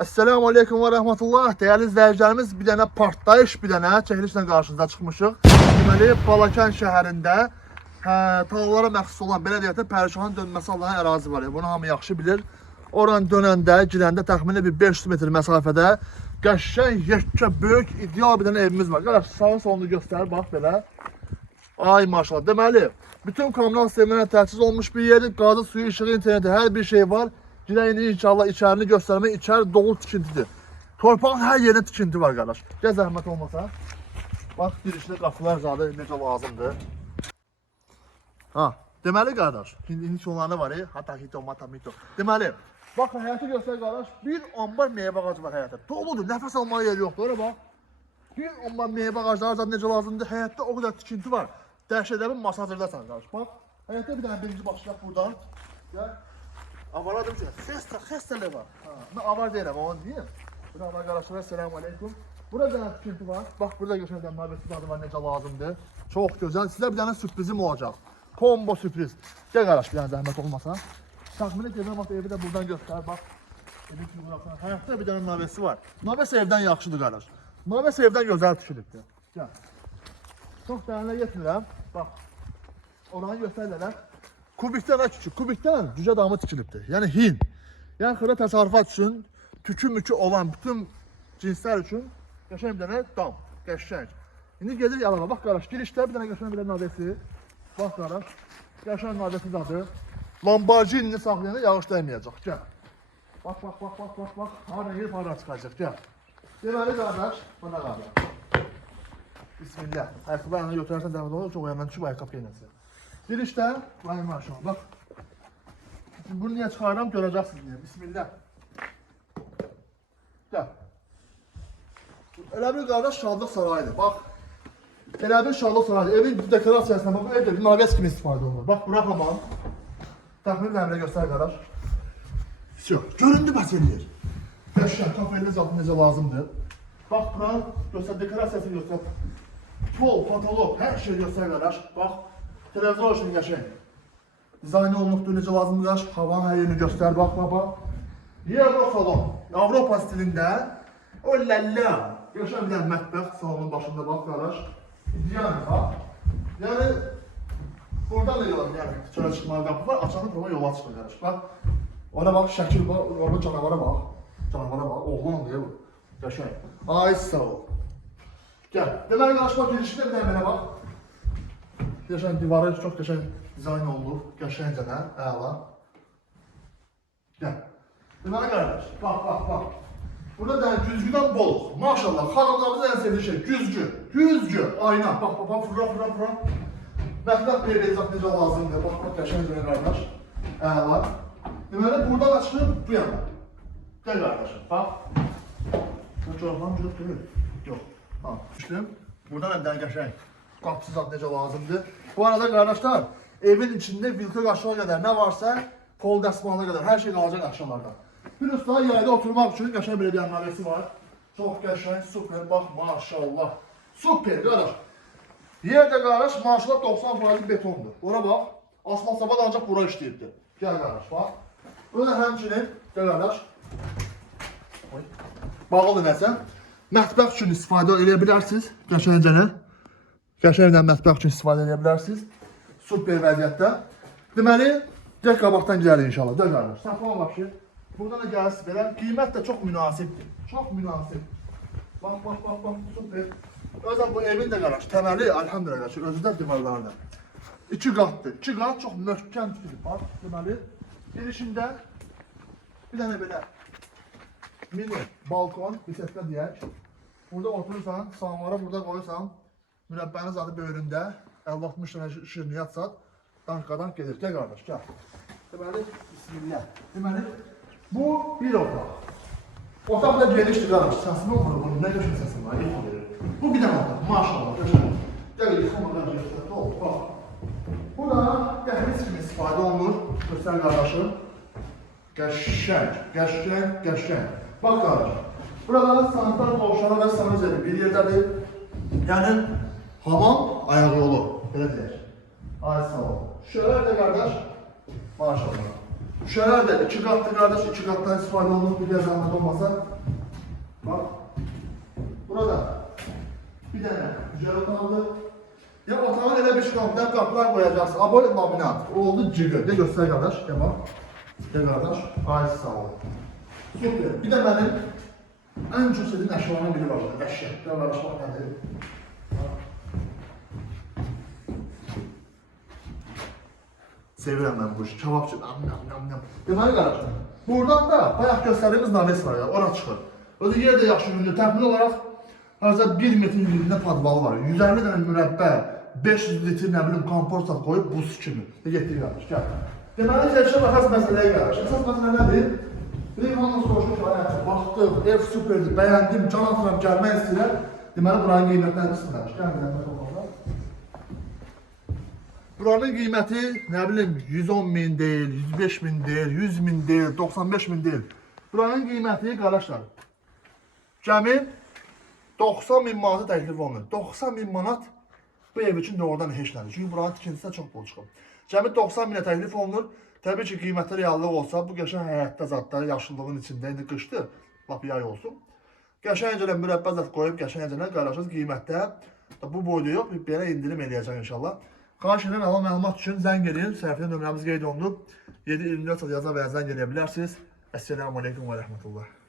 Esselamu Aleyküm ve Rahmetullah. Değerli izləyicilərimiz, bir dənə partlayış, bir dənə çəkilişlə qarşınıza çıxmışıq. Deməli, Balakən şəhərində tağlara məxsus olan, belə deyək də, Pərişanın dönməsi alan ərazi var. Bunu hamı yaxşı bilir. Oran dönəndə, girəndə təxminən bir 500 metr məsafədə qəşəng, yekə, böyük, ideal bir dənə evimiz var. Qardaş, sağın solunu göstərir, bax belə. Ay maşallah. Deməli, bütün kommunal sistemlərlə təchiz olmuş bir yeri, qazı, suyu, işığı, interneti, hər bir şey var. Girəyini inşallah içərini göstərmək, içəri dolu tikintidir. Torpağın hər yerində tikinti var qardaş. Gəl zəhmət olmasa. Bax, girişdə qapılar zadı necə lazımdır. Ha, deməli qardaş, indi sonlarına var, hatakito, matamito. Deməli, baxın, həyatı göstər qardaş, bir ambar meyvə ağacı var həyatda. Doludur, nəfəs almaya yeri yoxdur, öyle bax. Bir ambar meyvə ağacları zaten necə lazımdır, həyatda o qədər tikinti var. Dəhşətə bir masa hazırlasan qardaş, bax. Həyatda bir dənə birinci başlayaq buradan. Gəl. Avaradım ki, xəstəli var. Mən avar deyirəm, onu deyim. Burada avar qardaşlar, selamun aleyküm. Burada bir dənə tikinti var. Bax, burada göstərdən mühabbətli adı var, necə lazımdır. Çox gözəl. Sizə bir dənə sürprizim olacaq. Kombo sürpriz. Gəl qardaş, bir dənə zəhmət olmasa. Təxminə gələn vaxt evi də buradan göstər, bax. Evi kimi bıraxsan. Həyatda bir dənə navəsi var. Navəs evdən yaxşıdır qardaş. Navəs evdən gözəl tikilibdir. Gəl. Çox dərinlə getmirəm. Bax, oranı göstərirlər. Kubikdən küçük, kubikdən cücə damı tikilibdir. Yəni hin. Yəni xırda təsərrüfat üçün, tükü-mükü olan bütün cinslər üçün qəşəng bir dənə dam, qəşəng. İndi gedir yalama, bax qardaş, girişdə bir dənə qəşəng bir dənə nadəsi. Bax qardaş, qəşəng nadəsi dadı. Lamborghini saxlayanda yağış dəyməyəcək, gəl. Bax. Haradan gelib, haradan çıxacaq, gəl. Deməli qardaş, bana qardaş. Bismillah. Ayaqqabılarını götürərsən dəvət olur, çox yandan düşüb ayaqqabı yenəsin. Girişdə, vay maşallah, bax. Şimdi bunu niyə çıxarıram, görəcəksiniz niyə. Bismillah. Gəl. Elə bir qardaş şadlıq sarayıdır, bax. Elə bir şadlıq sarayıdır. Evin dekorasiyasına, bu evdə bir navəs kimi istifadə olunur. Bax, bura hamam. Təxminən əmrə göstər qardaş. Göründü bəs eləyir. Qəşəng, kafenin zaten necə lazımdır. Bax, bura göstər, dekorasiyasını göstər. Pol, patolog, hər şey göstər qardaş. Bax. Televizyon üçün qəşəng. Dizaynı olunubdur, necə lazımdır qardaş. Havanın hər yerini göstər, bax. Euro salon, Avropa stilində. O ləlla. Qəşəng bir dənə mətbəx salonun başında, bax qardaş. Yəni, bax. Yəni, buradan da yola, yəni, çölə çıxmalı qapı var, açanı bura yola çıxır qardaş. Bax, ona bax, şəkil bax, orada canavara bax. Canavara bax, oğlan deyə bu. Qəşəng. Ay sağ ol. Gəl. Deməli qardaş, bax, girişində bir dənə belə bax. Qəşəng divarı çox qəşəng dizayn olunub, qəşəngcənə, əla. Gəl. Deməli qardaş, bax. Burada da güzgüdən boluq. Maşallah, xanımlarımızın ən sevdiyi şey, güzgü, ayna. Bax, fırra. Mətləq verəcək necə lazımdır, bax, qəşəngcənə qardaş, əla. Deməli, buradan açılıb bu yana. Gəl qardaşım, bax. Corabdan yox. Ha, düşdüm. Buradan əmdən qəşəng. Qapısı zat necə lazımdır. Bu arada qardaşlar, evin içində vilka aşağı qədər nə varsa, pol dəsmalına qədər hər şey qalacaq aşağılarda. Plus daha yayda oturmaq üçün qəşəng bir yanlarısı var. Çox qəşəng, super, bax maşallah. Super qardaş. Yerdə qardaş maşallah 90% betondur. Ora bax, asfalt sabah ancaq bura işləyirdi. Gəl qardaş, bax. Burada həmçinin, gəl qardaş. Bağlıdır nəsə. Mətbəx üçün istifadə edə bilərsiniz, qəşəngcənə. Qəşəngdən mətbəx üçün istifadə edə bilərsiniz. Super vəziyyətdə. Deməli, gəl qabaqdan gəlir inşallah. Gəl qardaş. Saxlama bax ki. Buradan da gəlirsiniz belə. Qiymət də çox münasibdir. Çox münasib. Bax. Super. Özən bu evin də qardaş. Təməli, elhamdülillah qardaş. Özü də divarlarında. 2 qatdır. 2 qat çox möhkəm tikilib. Bax, deməli. Girişində bir dənə belə mini balkon, bisetdə deyək. Burada oturursan, samara burada qoyursan. Mürəbbəniz adı böyründə, 50-60 dənə şirini yatsat, danqadan gedir. Gəl qardaş, gəl. Deməli, bismillah. Deməli, bu bir otaq. Otaq da genişdir qardaş. Səsini olmadı bunun, nə qəşəng səsin var, yıxı verir. Bu bir dənə otaq, maşallah, qəşəng. Gəl, yıxılmadan göstər, bax. Bu da dəhliz kimi istifadə olunur, göstər qardaşım. Qəşəng. Bax qardaş, burada sanitar qovşağı və sanitari bir yerdədir. Yəni, hamam ayağı yolu, belə deyək. Ay sağ ol. Şöyle de kardeş, maşallah. Şöyle de 2 katlı kardeş, 2 kattan istifadə olunub bir zahmet olmasa. Bak. Burada bir tane güzel otaqlı. Ya otağın elə bir şkafdan qapılar qoyacaqsın. Abol laminat. Oldu cıgı. De göstər qardaş. Gel bak. Gel qardaş. Ayısı sağ ol. Süper. Bir de benim en çok sevdiğim eşyalardan biri var. Eşya. Gel qardaş bak nədir. Sevirəm mən bu işi. Kebabçı. Deməli qardaş. Buradan da bayaq göstərdiyimiz naves var ya. Ora çıxır. Özü yer də yaxşı gündür. Təxmin olaraq harca 1 metrin yüzündə padvalı var. 150 dənə mürəbbə, 500 litr nə bilim komport sat qoyub buz kimi. Getdik qardaş, gəl. Deməli təkcə baxas məsələyə qardaş. Əsas məsələ nədir? Reyhanla soruşmuş, baxdıq, ev süperdir, bəyəndim, can atıram, gəlmək istəyirəm. Deməli buranın qiymətlərini bilirsin qardaş. Gəl zəhmət olmazsa. Buranın qiyməti nə bilim 110 min deyil, 105 min deyil, 100 min deyil, 95 min deyil. Buranın qiyməti qardaşlar cəmi 90 min manatı təklif olunur. 90 min manat bu ev üçün doğrudan heç nədir. Çünki buranın tikintisindən çox bol çıxıb. Cəmi 90 minə təklif olunur. Təbii ki, qiymətli reallıq olsa, bu qəşəng həyətdə zadlar yaşıllığın içində, indi qışdır, lap yay olsun. Qəşəngcələ mürəbbə zad qoyub, qəşəngcələ qardaşız qiymətdə bu boyda yox, belə indirim eləyəcək inşallah. Xahiş edirəm, əlavə məlumat üçün zəng edin. Səhifədə nömrəmiz qeyd olunub. 7-24 saat yaza və zəng edə bilərsiniz. Əssəlamu aleykum və rəhmətullah.